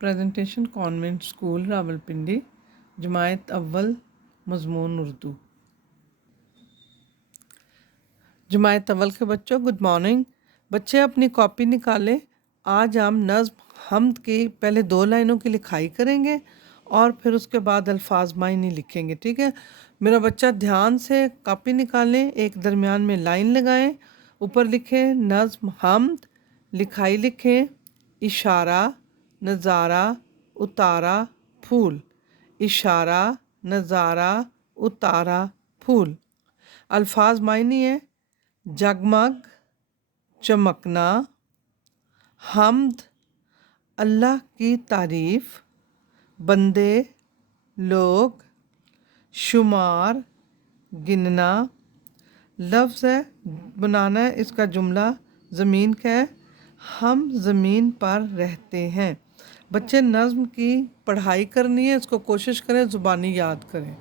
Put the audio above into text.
Presentation convent school Rawalpindi, جماعت اول، مضمون اردو۔ جماعت اول کے بچوں گڈ مارننگ۔ بچے اپنی کاپی نکالیں۔ آج ہم نظم حمد کی پہلے 2 لائنوں کی لکھائی کریں گے اور پھر اس کے بعد الفاظ معنی لکھیں گے، ٹھیک ہے؟ میرا بچہ دھیان سے کاپی نکالیں، ایک درمیان میں لائن لگائیں، اوپر لکھیں نظم حمد، لکھائی لکھیں اشارہ، نظارہ، اتارا، پھول، اشارہ، نظارہ، اتارا، پھول۔ الفاظ معنی ہے جگمگ، چمکنا، حمد، اللہ کی تعریف، بندے، لوگ، شمار، گننا۔ لفظ ہے بنانا ہے اس کا جملہ، زمین کا ہے ہم زمین پر رہتے ہیں۔ بچے نظم کی پڑھائی کرنی ہے، اس کو کوشش کریں زبانی یاد کریں۔